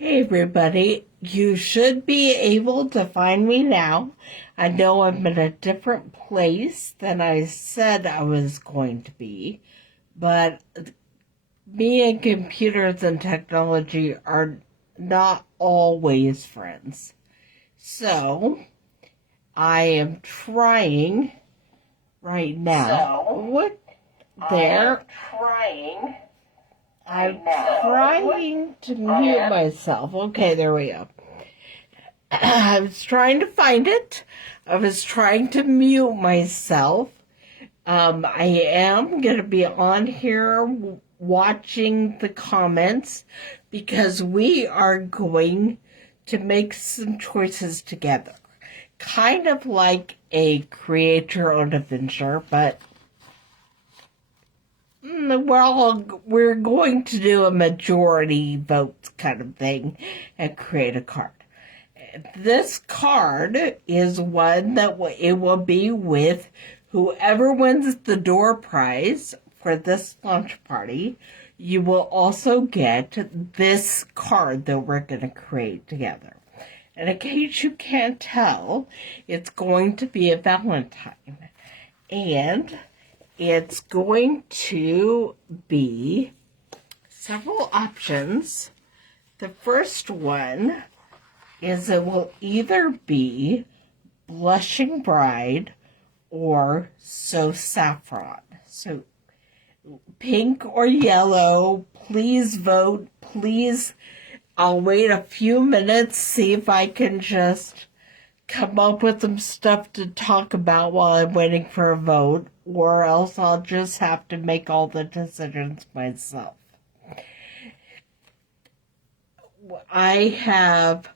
Hey everybody, you should be able to find me now. I know I'm in a different place than I said I was going to be, but me and computers and technology are not always friends. So, I am trying right now. I'm trying to mute myself. Okay, there we go. I was trying to find it. I was trying to mute myself. I am going to be on here watching the comments because we are going to make some choices together. Kind of like a create your own adventure, but we're going to do a majority votes kind of thing and create a card. This card is one that it will be with whoever wins the door prize for this launch party. You will also get this card that we're going to create together. And in case you can't tell, it's going to be a Valentine. And it's going to be several options. The first one is it will either be Blushing Bride or So Saffron. So pink or yellow, please vote. Please, I'll wait a few minutes, see if I can just come up with some stuff to talk about while I'm waiting for a vote, or else I'll just have to make all the decisions myself. I have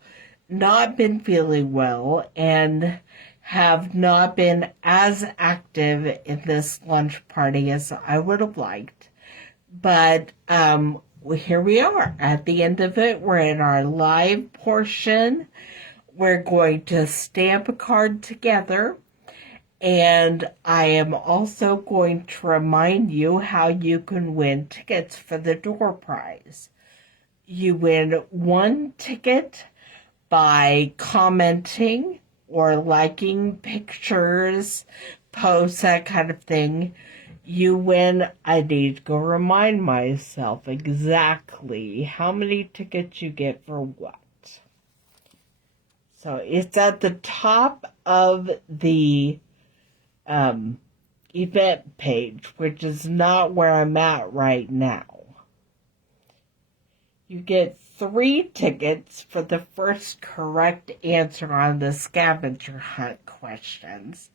not been feeling well and have not been as active in this lunch party as I would have liked. But here we are at the end of it. We're in our live portion. We're going to stamp a card together. And I am also going to remind you how you can win tickets for the door prize. You win one ticket by commenting or liking pictures, posts, that kind of thing. You win, I need to go remind myself exactly how many tickets you get for what. So it's at the top of the event page, which is not where I'm at right now. You get 3 tickets for the first correct answer on the scavenger hunt questions.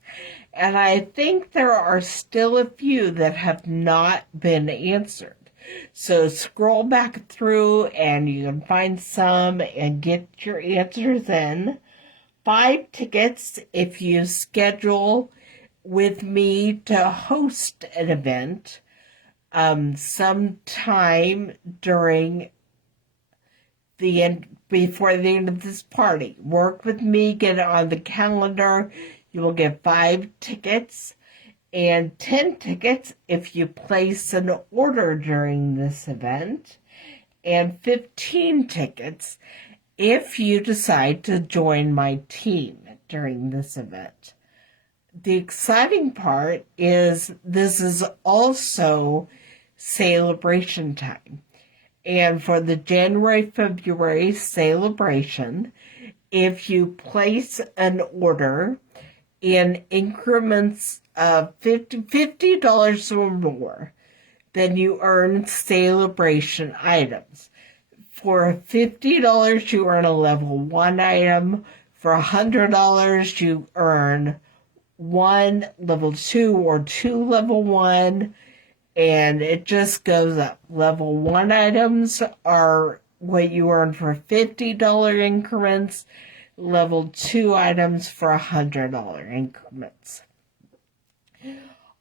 And I think there are still a few that have not been answered. So scroll back through and you can find some and get your answers in. 5 tickets if you schedule with me to host an event sometime during the end, before the end of this party. Work with me, get it on the calendar. You will get 5 tickets and 10 tickets if you place an order during this event, and 15 tickets if you decide to join my team during this event. The exciting part is this is also celebration time. And for the January-February celebration, if you place an order in increments of $50 or more, then you earn celebration items. For $50, you earn a level 1 item. For $100, you earn 1 level 2 or 2 level 1, and it just goes up. Level 1 items are what you earn for $50 increments, level 2 items for $100 increments.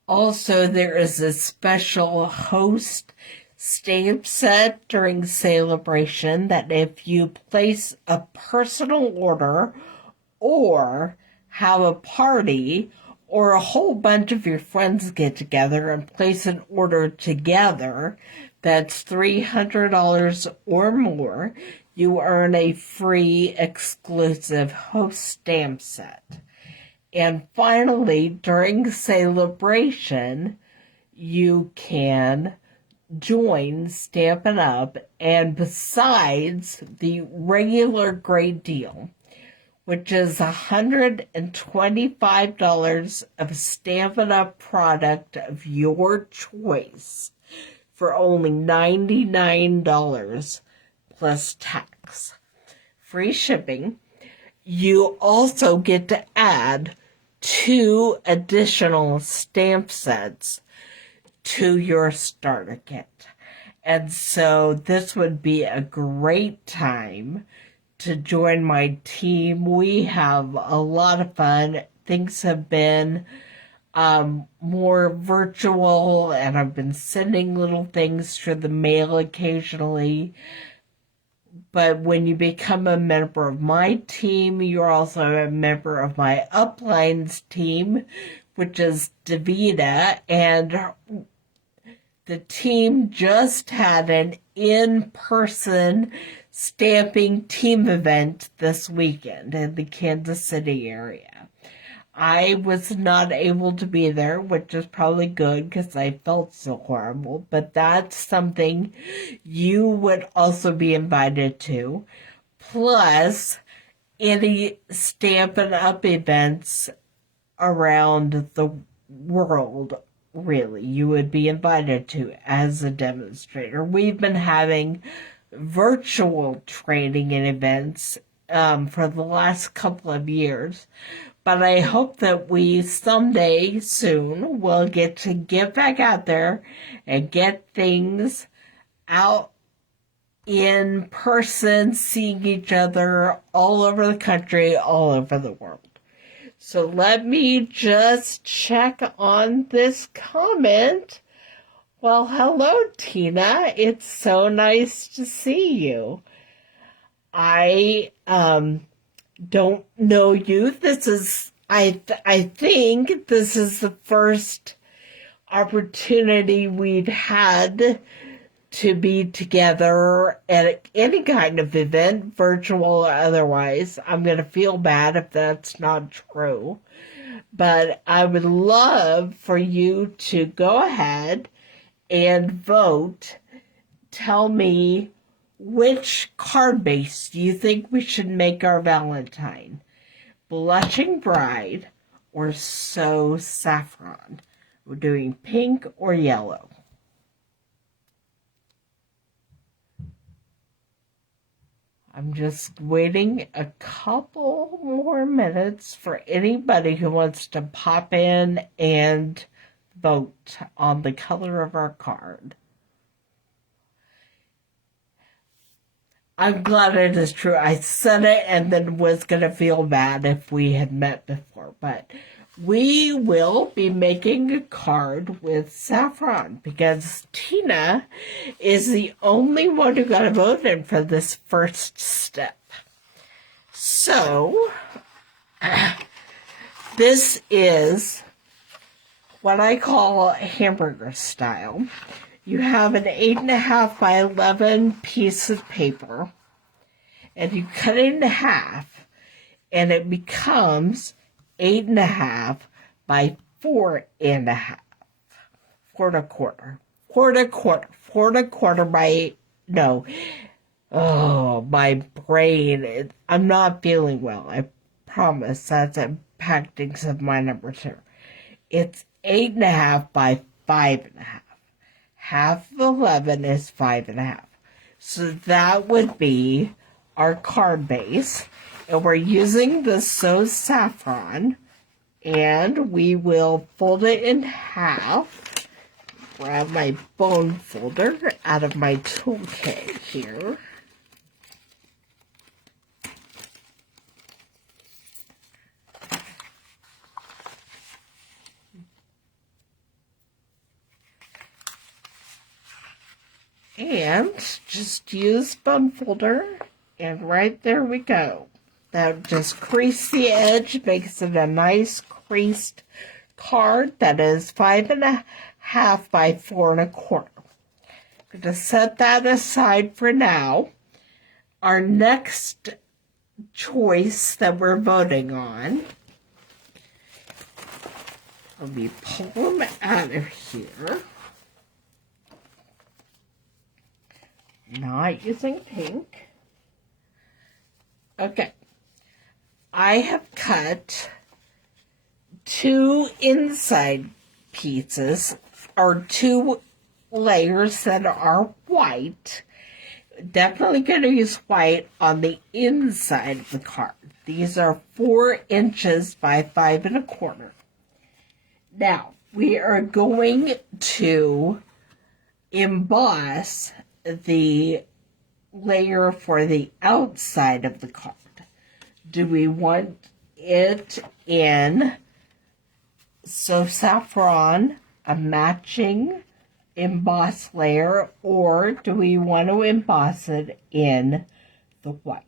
Also, there is a special host stamp set during celebration that if you place a personal order or have a party or a whole bunch of your friends get together and place an order together that's $300 or more, you earn a free exclusive host stamp set. And finally, during celebration, you can join Stampin' Up, and besides the regular great deal, which is $125 of Stampin' Up product of your choice for only $99 plus tax. Free shipping. You also get to add 2 additional stamp sets to your starter kit. And so this would be a great time to join my team. We have a lot of fun. Things have been more virtual, and I've been sending little things through the mail occasionally. But when you become a member of my team, you're also a member of my uplines team, which is Davida, and the team just had an in-person stamping team event this weekend in the Kansas City area. I was not able to be there, which is probably good because I felt so horrible, but that's something you would also be invited to. Plus, any Stampin' Up events around the world, really, you would be invited to as a demonstrator. We've been having virtual training and events for the last couple of years, but I hope that we someday soon will get to get back out there and get things out in person, seeing each other all over the country, all over the world. So let me just check on this comment. Well, hello, Tina. It's so nice to see you. I don't know you. This is, I think this is the first opportunity we've had to be together at any kind of event, virtual or otherwise. I'm going to feel bad if that's not true. But I would love for you to go ahead and vote. Tell me, which card base do you think we should make our Valentine? Blushing Bride or So Saffron? We're doing pink or yellow. I'm just waiting a couple more minutes for anybody who wants to pop in and vote on the color of our card. I'm glad it is true. I said it and then was going to feel bad if we had met before, but we will be making a card with saffron because Tina is the only one who got a vote in for this first step. So, this is what I call Hamburger Style. You have an 8.5 by 11 piece of paper, and you cut it in half, and it becomes 8.5 by 4.5. 4.25 by, no. Oh, my brain. I'm not feeling well. I promise that's impacting some of my numbers here. It's 8.5 by 5.5. Half of 11 is 5.5. So that would be our card base. And we're using the So Saffron. And we will fold it in half. Grab my bone folder out of my toolkit here. And just use bone folder, and right there we go. That just crease the edge, makes it a nice creased card that is 5.5 by 4.25. I'm going to set that aside for now. our next choice that we're voting on, let me pull them out of here. Not using pink. Okay. I have cut 2 inside pieces, or 2 layers that are white. Definitely going to use white on the inside of the card. These are 4 inches by 5 1/4. Now, we are going to emboss the layer for the outside of the card. Do we want it in saffron, a matching emboss layer, or do we want to emboss it in the white?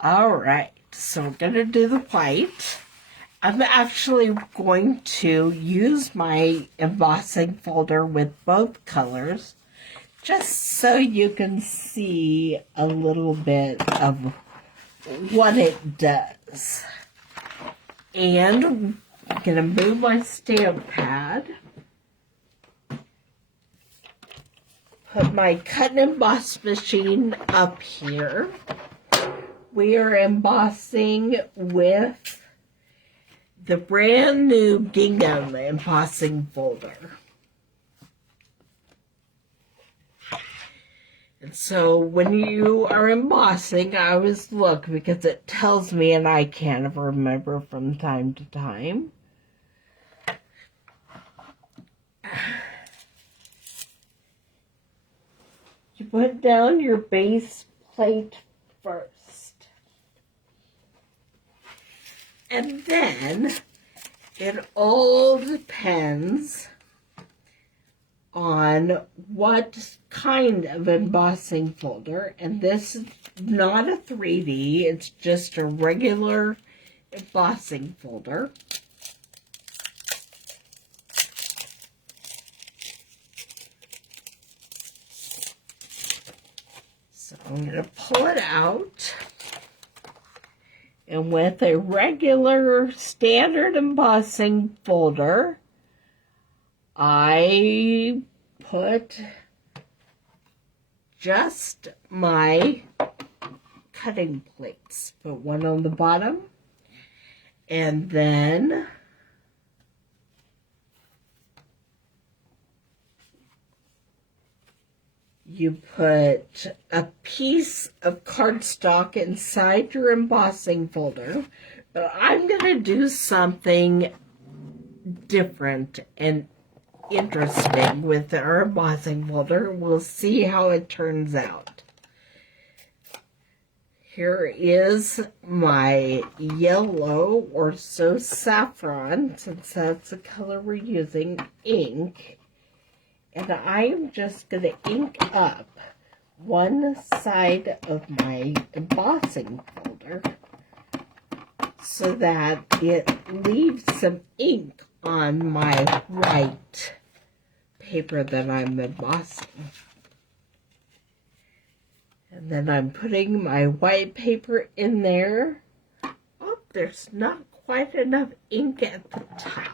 All right, so we're going to do the white. I'm actually going to use my embossing folder with both colors, just so you can see a little bit of what it does. And I'm going to move my stamp pad, put my cut and emboss machine up here. We are embossing with the brand new gingham embossing folder. And so when you are embossing, I always look because it tells me, and I can't remember from time to time. You put down your base plate first. And then it all depends on what kind of embossing folder. And this is not a 3D, it's just a regular embossing folder. So I'm going to pull it out. And with a regular standard embossing folder, I put just my cutting plates. Put one on the bottom, and then you put a piece of cardstock inside your embossing folder, but I'm going to do something different and interesting with our embossing folder. We'll see how it turns out. Here is my yellow, or saffron, since that's the color we're using, ink. And I'm just going to ink up one side of my embossing folder so that it leaves some ink on my white paper that I'm embossing. And then I'm putting my white paper in there. Oh, there's not quite enough ink at the top.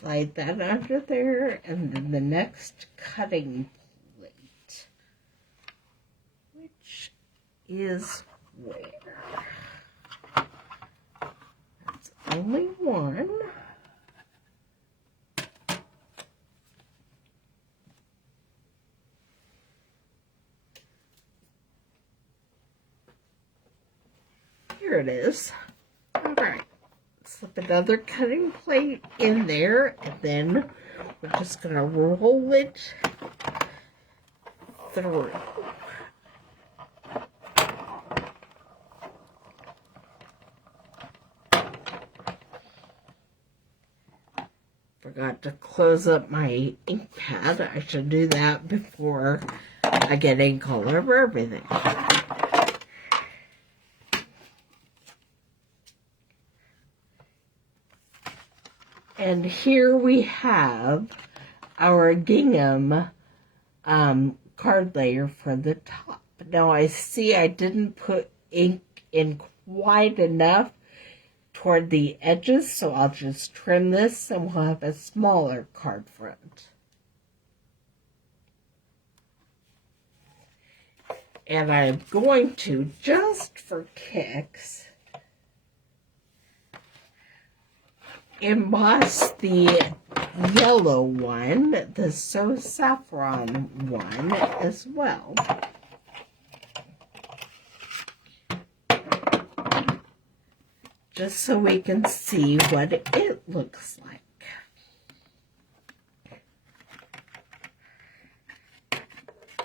Slide that under there, and then the next cutting plate, which is where? That's only one. Here it is. All right. slip another cutting plate in there, and then we're just going to roll it through. Forgot to close up my ink pad. I should do that before I get ink all over everything. And here we have our gingham card layer for the top. Now I see I didn't put ink in quite enough toward the edges, so I'll just trim this and we'll have a smaller card front. And I'm going to, just for kicks, emboss the yellow one, the So Saffron one, as well. Just so we can see what it looks like.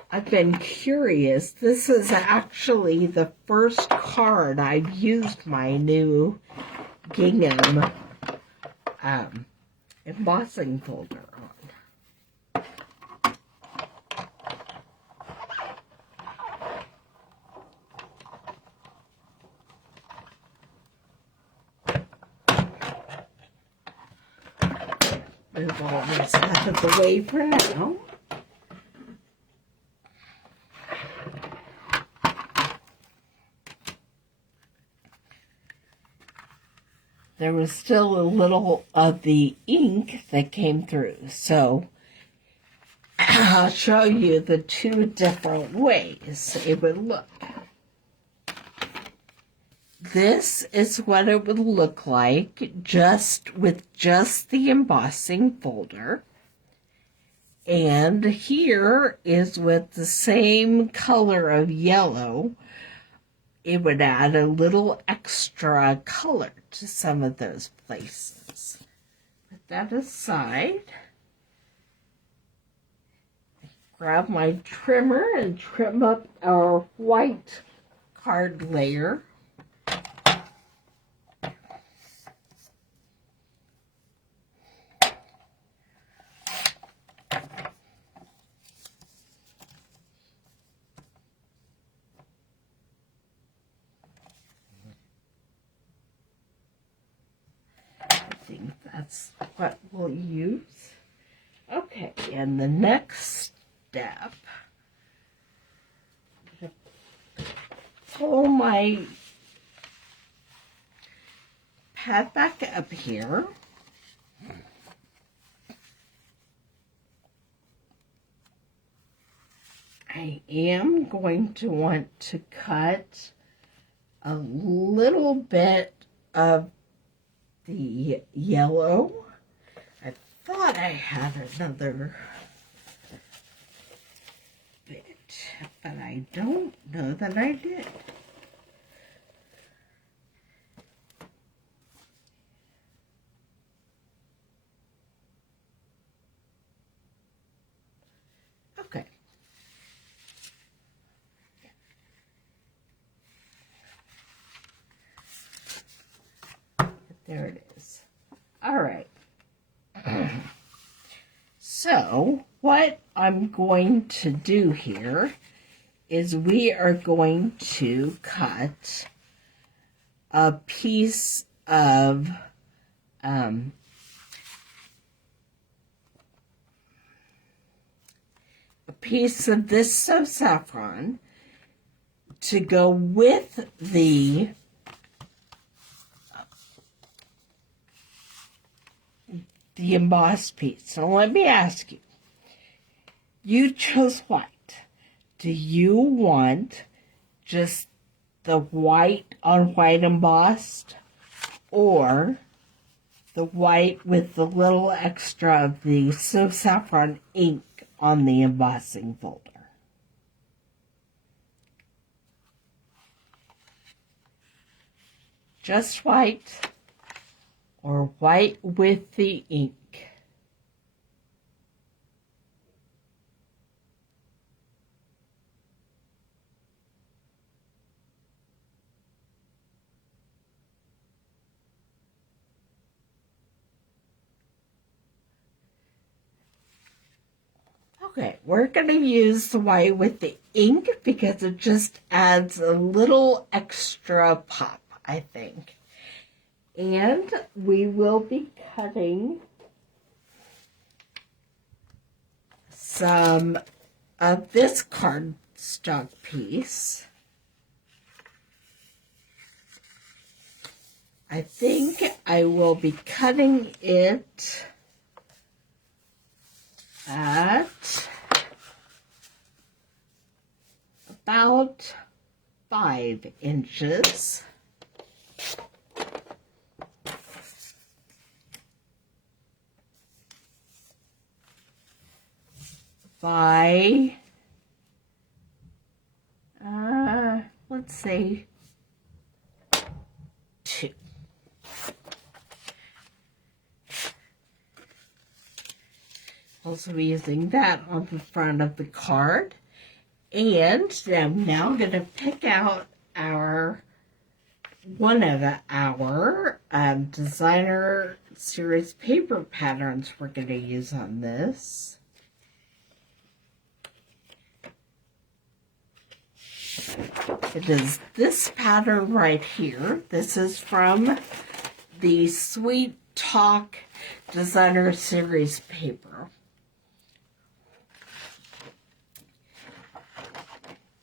I've been curious. This is actually the first card I've used my new gingham embossing folder on. Move all this out of the way for now. There was still a little of the ink that came through, so I'll show you the two different ways it would look. This is what it would look like just with just the embossing folder. And here is with the same color of yellow. It would add a little extra color to some of those places. Put that aside. Grab my trimmer and trim up our white card layer. That's what we'll use. Okay, and the next step, pull my pad back up here. I am going to want to cut a little bit of the yellow. I thought I had another bit, but I don't know that I did. Okay. There it is. All right. So what I'm going to do here is we are going to cut a piece of this So Saffron to go with the embossed piece. So let me ask you, you chose white. Do you want just the white on white embossed, or the white with the little extra of the So Saffron ink on the embossing folder? Just white. or white with the ink. Okay, we're going to use the white with the ink because it just adds a little extra pop, I think. And we will be cutting some of this cardstock piece. I think I will be cutting it at about 5 inches. By, let's say 2. Also be using that on the front of the card. And I'm now going to pick out one of our designer series paper patterns we're going to use on this. It is this pattern right here. This is from the Sweet Talk Designer Series paper.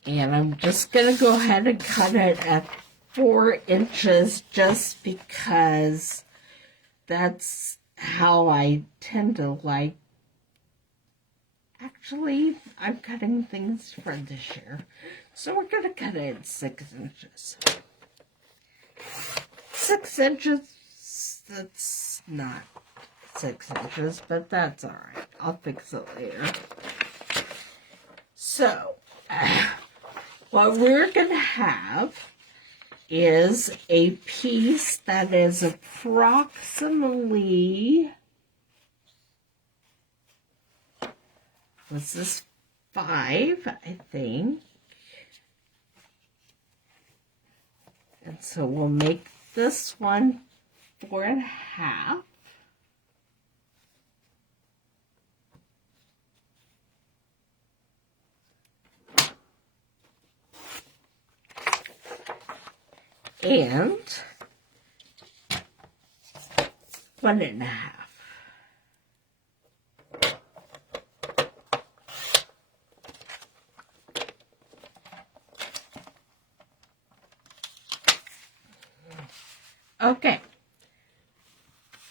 And I'm just going to go ahead and cut it at 4 inches just because that's how I tend to like. Actually, I'm cutting things for this year. So we're going to cut it at 6 inches. 6 inches, that's not 6 inches, but that's all right. I'll fix it later. So, what we're going to have is a piece that is approximately, was this 5, I think. And so we'll make this one 4.5. And 1.5. Okay.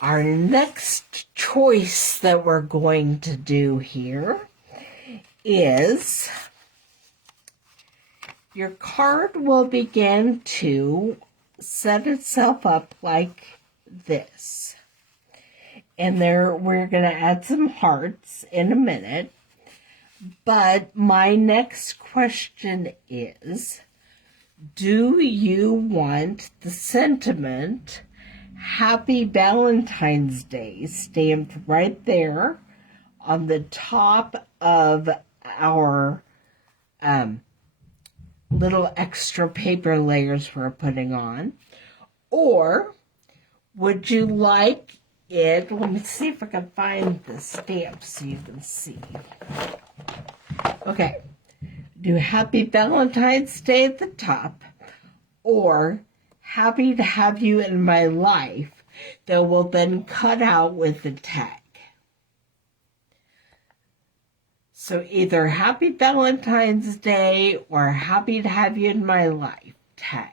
Our next choice that we're going to do here is your card will begin to set itself up like this. And there we're going to add some hearts in a minute. But my next question is, do you want the sentiment Happy Valentine's Day stamped right there on the top of our little extra paper layers we're putting on? Or would you like it, let me see if I can find the stamp so you can see. Okay, do Happy Valentine's Day at the top, or Happy to have you in my life, that will then cut out with the tag. So either Happy Valentine's Day or Happy to have you in my life tag.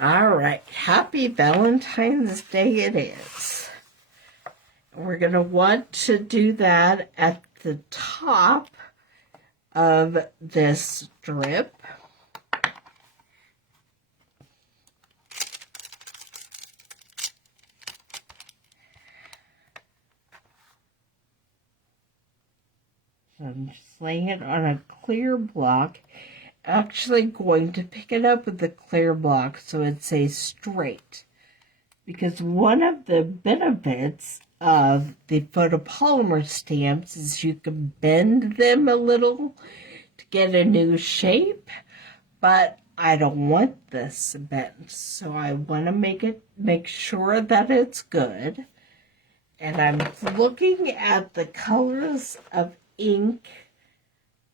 All right, Happy Valentine's Day it is. We're going to want to do that at the top of this strip. So I'm just laying it on a clear block. Actually going to pick it up with the clear block so it stays straight. Because one of the benefits of the photopolymer stamps is you can bend them a little to get a new shape, but I don't want this bent, so I want to make sure that it's good. And I'm looking at the colors of ink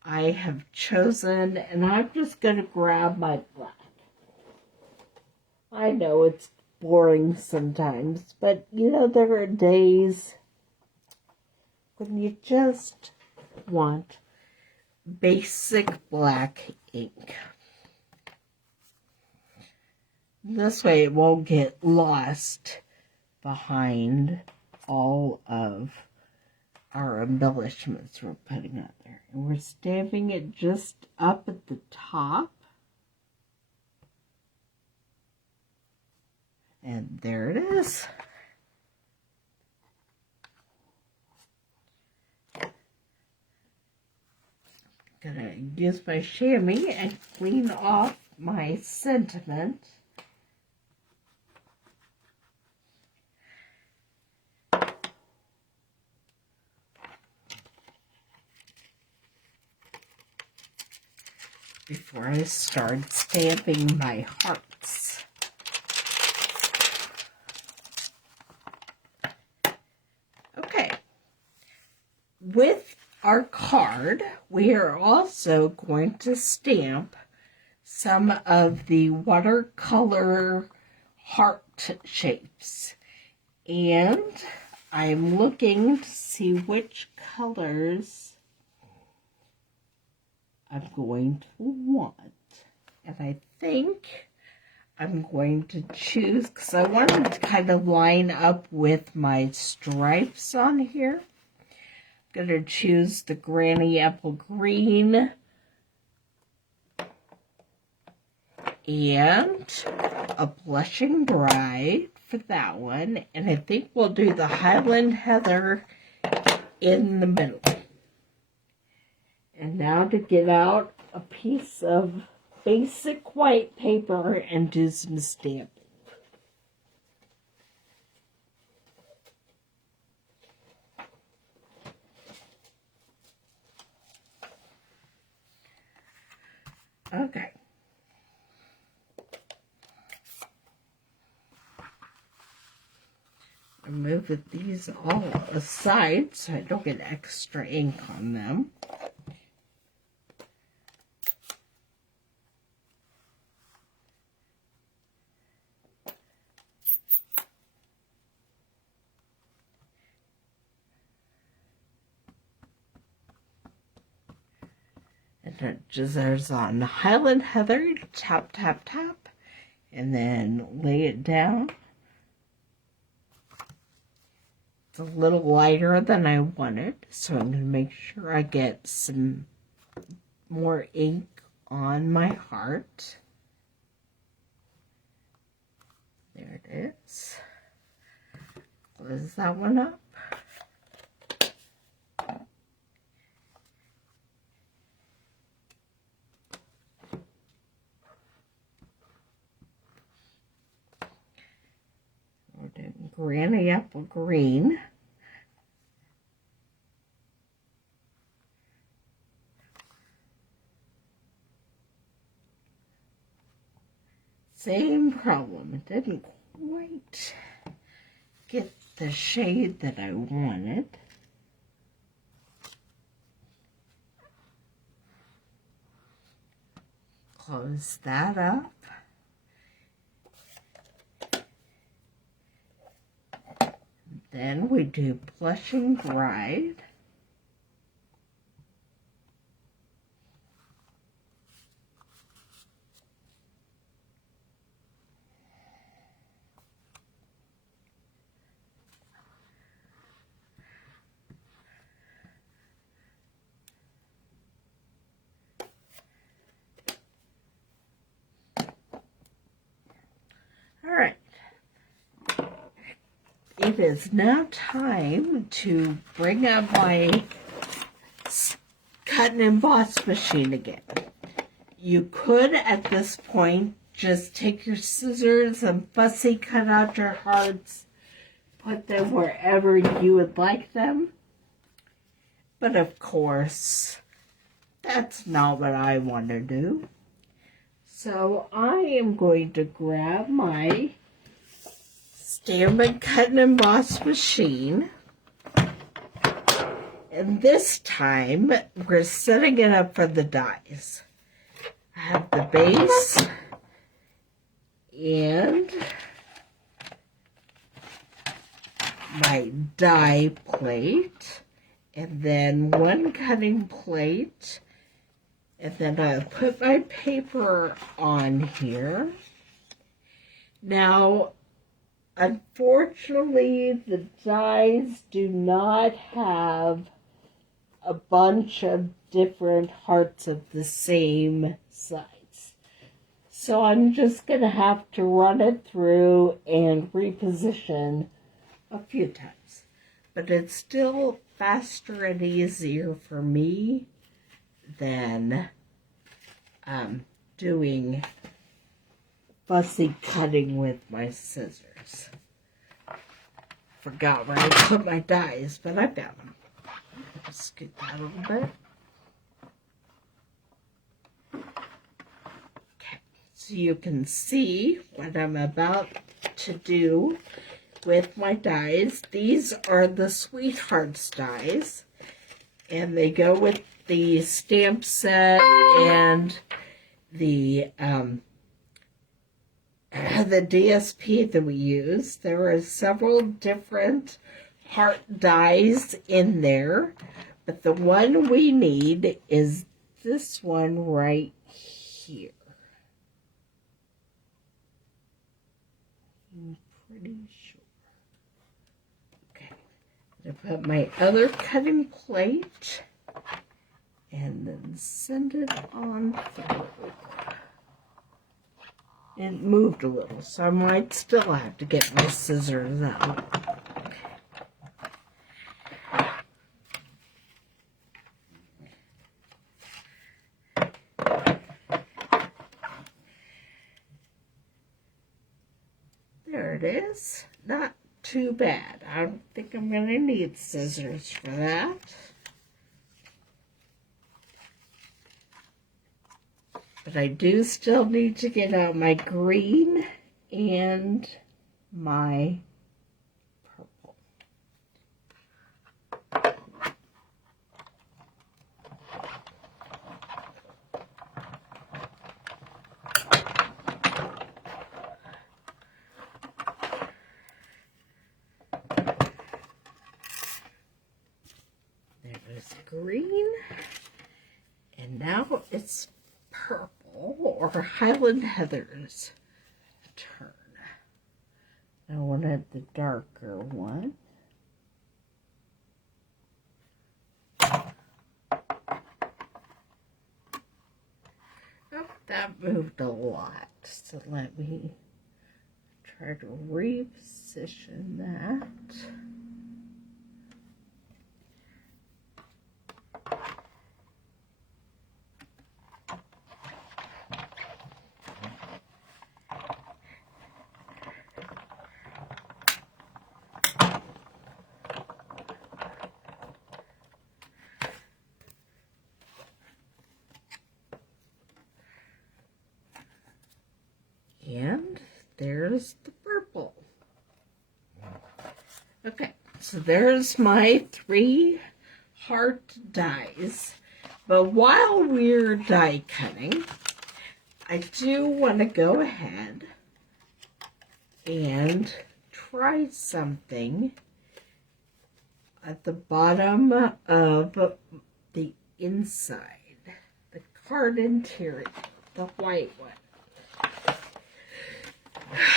I have chosen, and I'm just going to grab my black. I know it's boring sometimes, but you know, there are days when you just want basic black ink. This way it won't get lost behind all of our embellishments we're putting on there. And we're stamping it just up at the top. And there it is. I'm gonna use my chamois and clean off my sentiment. Before I start stamping my hearts. Okay. With our card, we are also going to stamp some of the watercolor heart shapes. And I'm looking to see which colors I'm going to want. And I think I'm going to choose, because I wanted to kind of line up with my stripes on here. I'm going to choose the Granny Apple Green and a Blushing Bride for that one. And I think we'll do the Highland Heather in the middle. And now to get out a piece of basic white paper and do some stamping. Okay. I move these all aside so I don't get extra ink on them. And it just there's on Highland Heather, tap, tap, tap, and then lay it down. It's a little lighter than I wanted, so I'm going to make sure I get some more ink on my heart. There it is. Close that one up. We're doing Granny Apple Green. Same problem. It didn't quite get the shade that I wanted. Close that up. Then we do Blushing Bride. All right. It is now time to bring up my cut and emboss machine again. You could, at this point, just take your scissors and fussy cut out your hearts, put them wherever you would like them. But of course, that's not what I want to do. So I am going to grab my Stampin' Cut and Emboss machine. And this time, we're setting it up for the dies. I have the base and my die plate, and then one cutting plate, and then I'll put my paper on here. Now, unfortunately, the dies do not have a bunch of different hearts of the same size. So I'm just going to have to run it through and reposition a few times. But it's still faster and easier for me than doing fussy cutting with my scissors. Forgot where I put my dies, but I found them. Scoot that a little bit. Okay, so you can see what I'm about to do with my dies. These are the Sweethearts dies, and they go with the stamp set and the DSP that we use. There are several different heart dies in there, but the one we need is this one right here. I'm pretty sure. Okay, I'm going to put my other cutting plate and then send it on through. It moved a little, so I might still have to get my scissors out. There it is. Not too bad. I don't think I'm going to need scissors for that. But I do still need to get out my green and my purple. There's green, and now it's purple, or Highland Heather's turn. I wanted the darker one. Oh, that moved a lot, so let me try to reposition that. And there's the purple. Okay, so there's my 3 heart dies. But while we're die cutting, I do want to go ahead and try something at the bottom of the inside, the card interior, the white one.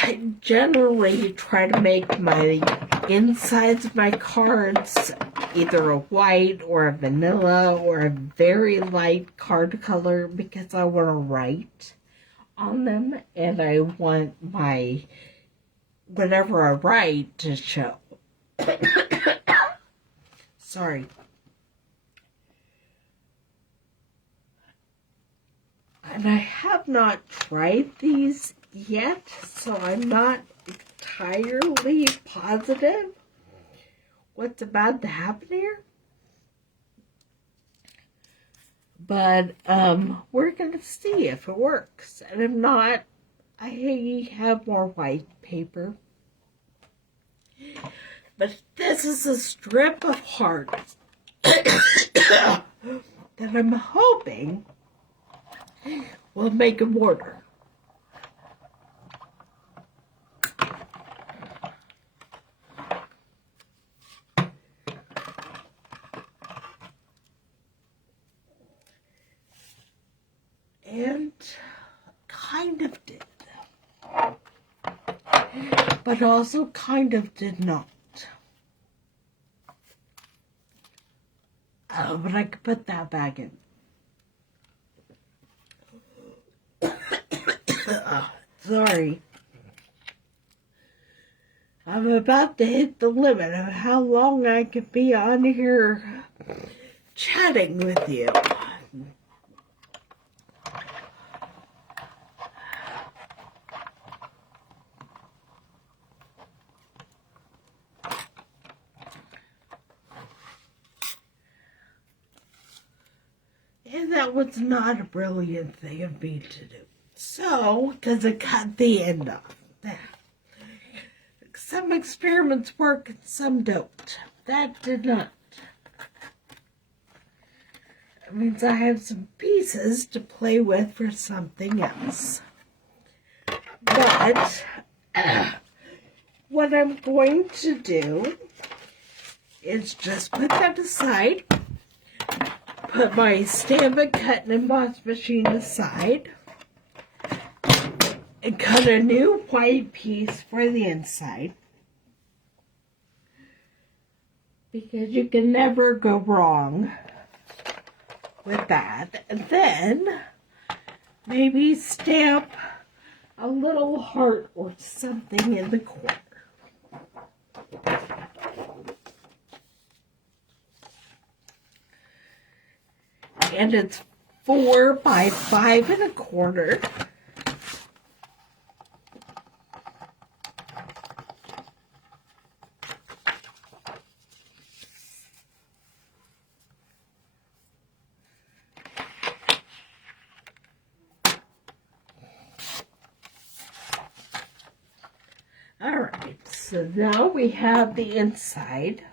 I generally try to make my insides of my cards either a white or a vanilla or a very light card color because I want to write on them and I want my whatever I write to show. Sorry. And I have not tried these yet, so I'm not entirely positive what's about to happen here. But we're going to see if it works. And if not, I have more white paper. But this is a strip of hearts that I'm hoping will make a border. And kind of did. But also kind of did not. But I could put that back in. Sorry. I'm about to hit the limit of how long I can be on here chatting with you. And that was not a brilliant thing of me to do. So, because it cut the end off. Some experiments work and some don't. That did not. That means I have some pieces to play with for something else. But what I'm going to do is just put that aside. Put my Stampin' Cut and Emboss machine aside. And cut a new white piece for the inside. Because you can never go wrong with that. And then maybe stamp a little heart or something in the corner. And it's 4 by 5 1/4. Alright, so now we have the inside.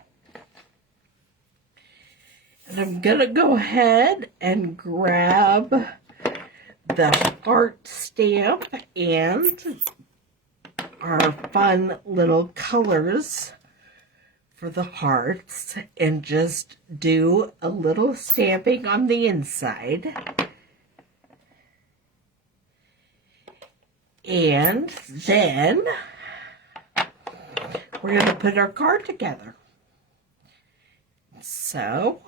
And I'm going to go ahead and grab the heart stamp and our fun little colors for the hearts and just do a little stamping on the inside. And then we're going to put our card together. So,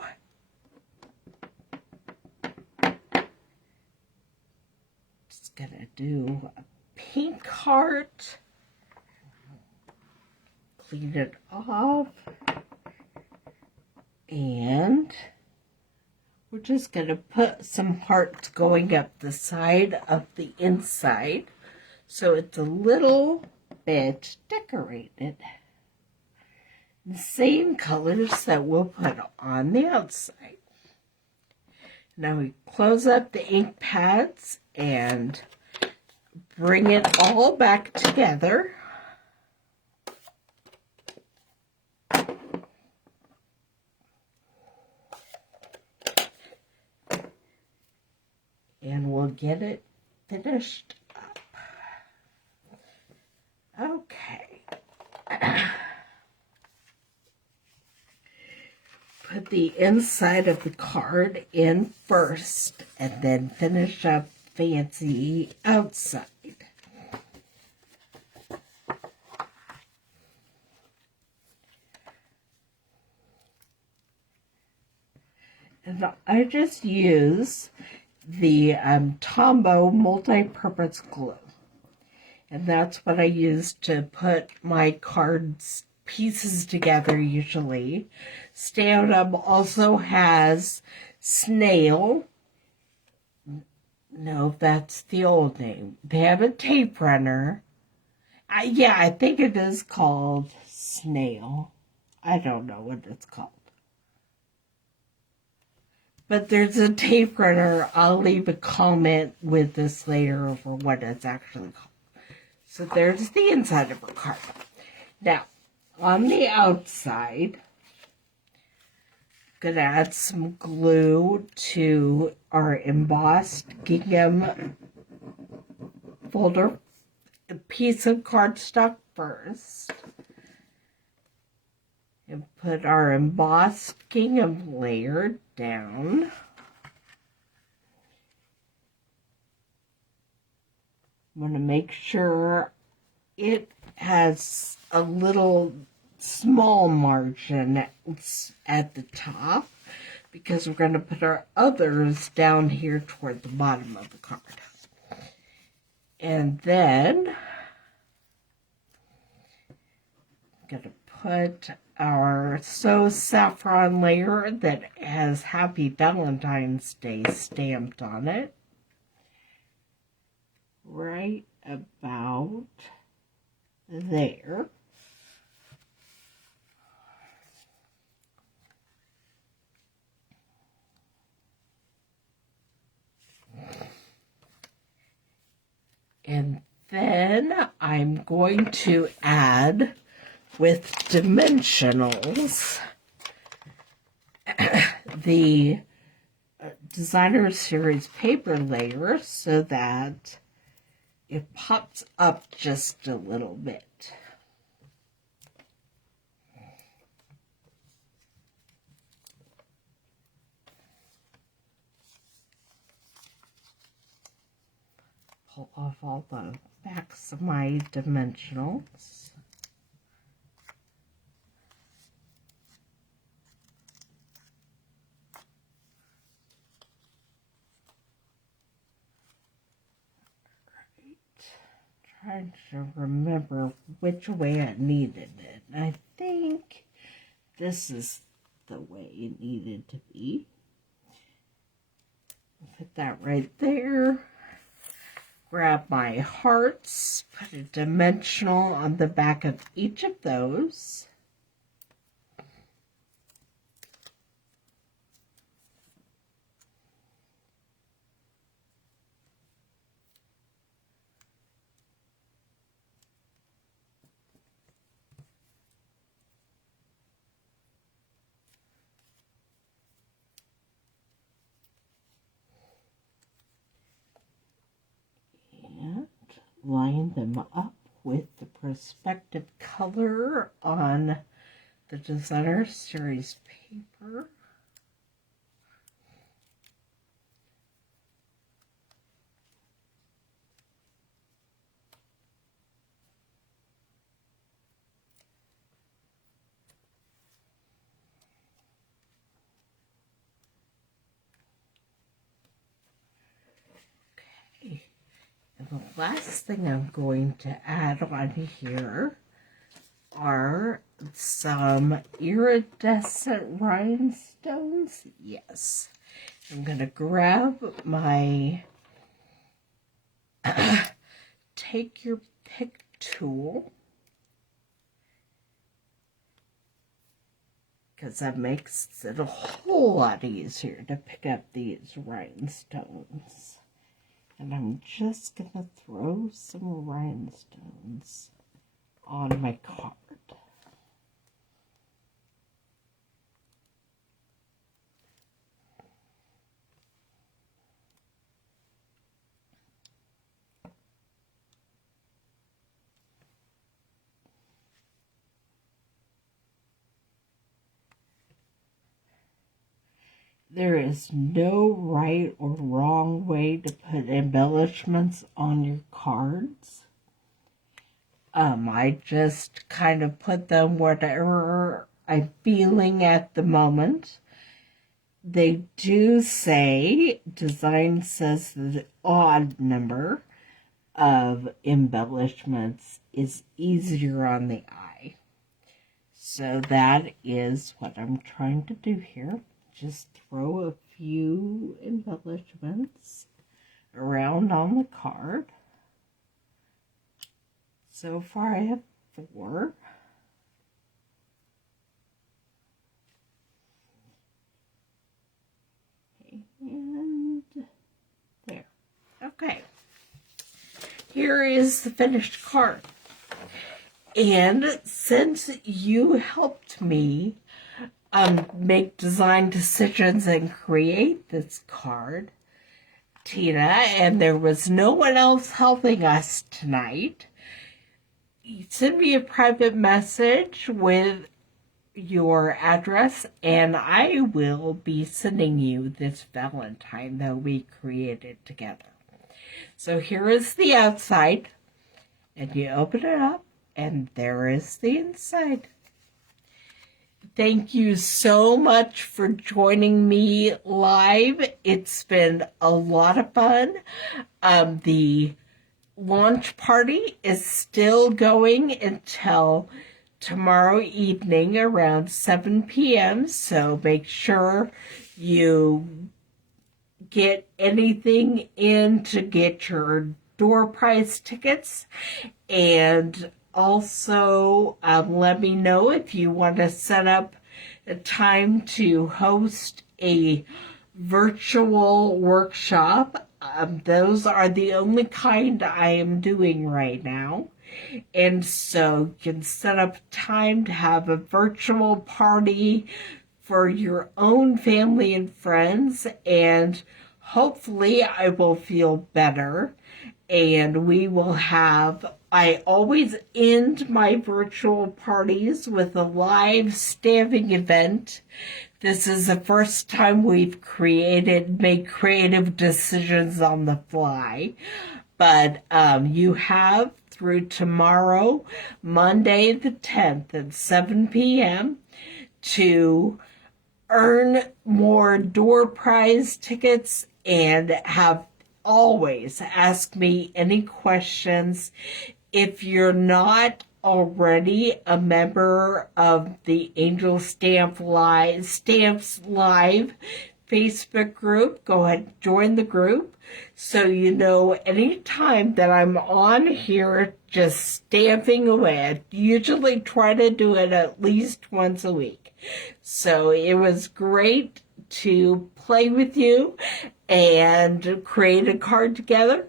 just going to do a pink heart, clean it off, and we're just going to put some hearts going up the side of the inside so it's a little bit decorated. The same colors that we'll put on the outside. Now we close up the ink pads and bring it all back together. And we'll get it finished up. Okay. Put the inside of the card in first and then finish up fancy outside. And I just use the Tombow multi-purpose glue. And that's what I use to put my cards pieces together usually. Stampin' Up also has snail No, that's the old name. They have a tape runner. Yeah, I think it is called Snail. I don't know what it's called. But there's a tape runner. I'll leave a comment with this later for what it's actually called. So there's the inside of her card. Now, on the outside, I'm going to add some glue to our embossed gingham folder. A piece of cardstock first. And put our embossed gingham layer down. I'm going to make sure it has a little small margin at the top because we're going to put our others down here toward the bottom of the card. And then I'm going to put our So Saffron layer that has Happy Valentine's Day stamped on it right about there. And then I'm going to add with dimensionals the Designer Series paper layer so that it pops up just a little bit. Pull off all the backs of my dimensionals. Trying to remember which way I needed it. I think this is the way it needed to be. Put that right there. Grab my hearts, put a dimensional on the back of each of those. Line them up with the perspective color on the Designer Series paper. Okay. And the last thing I'm going to add on here are some iridescent rhinestones. Yes. I'm going to grab my take your pick tool, because that makes it a whole lot easier to pick up these rhinestones. And I'm just going to throw some rhinestones on my card. There is no right or wrong way to put embellishments on your cards. I just kind of put them whatever I'm feeling at the moment. They do say, design says the odd number of embellishments is easier on the eye. So that is what I'm trying to do here. Just throw a few embellishments around on the card. So far I have 4. And there. Okay. Here is the finished card. And since you helped me make design decisions and create this card, Tina, and there was no one else helping us tonight, send me a private message with your address, and I will be sending you this Valentine that we created together. So here is the outside, and you open it up, and there is the inside. Thank you so much for joining me live. It's been a lot of fun. The launch party is still going until tomorrow evening around 7 p.m. So make sure you get anything in to get your door prize tickets. And also, let me know if you want to set up a time to host a virtual workshop. Those are the only kind I am doing right now. And so you can set up time to have a virtual party for your own family and friends. And hopefully I will feel better. And we will have, I always end my virtual parties with a live stamping event. This is the first time we've made creative decisions on the fly. But you have through tomorrow, Monday the 10th at 7 p.m. to earn more door prize tickets and always ask me any questions. If you're not already a member of the Angel Stamps Live Facebook group, go ahead and join the group so you know anytime that I'm on here just stamping away. I usually try to do it at least once a week. So it was great to play with you and create a card together.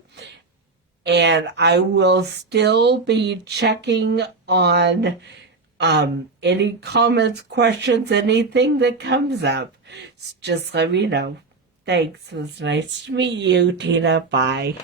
And I will still be checking on any comments, questions, anything that comes up. Just let me know. Thanks. It was nice to meet you, Tina. Bye.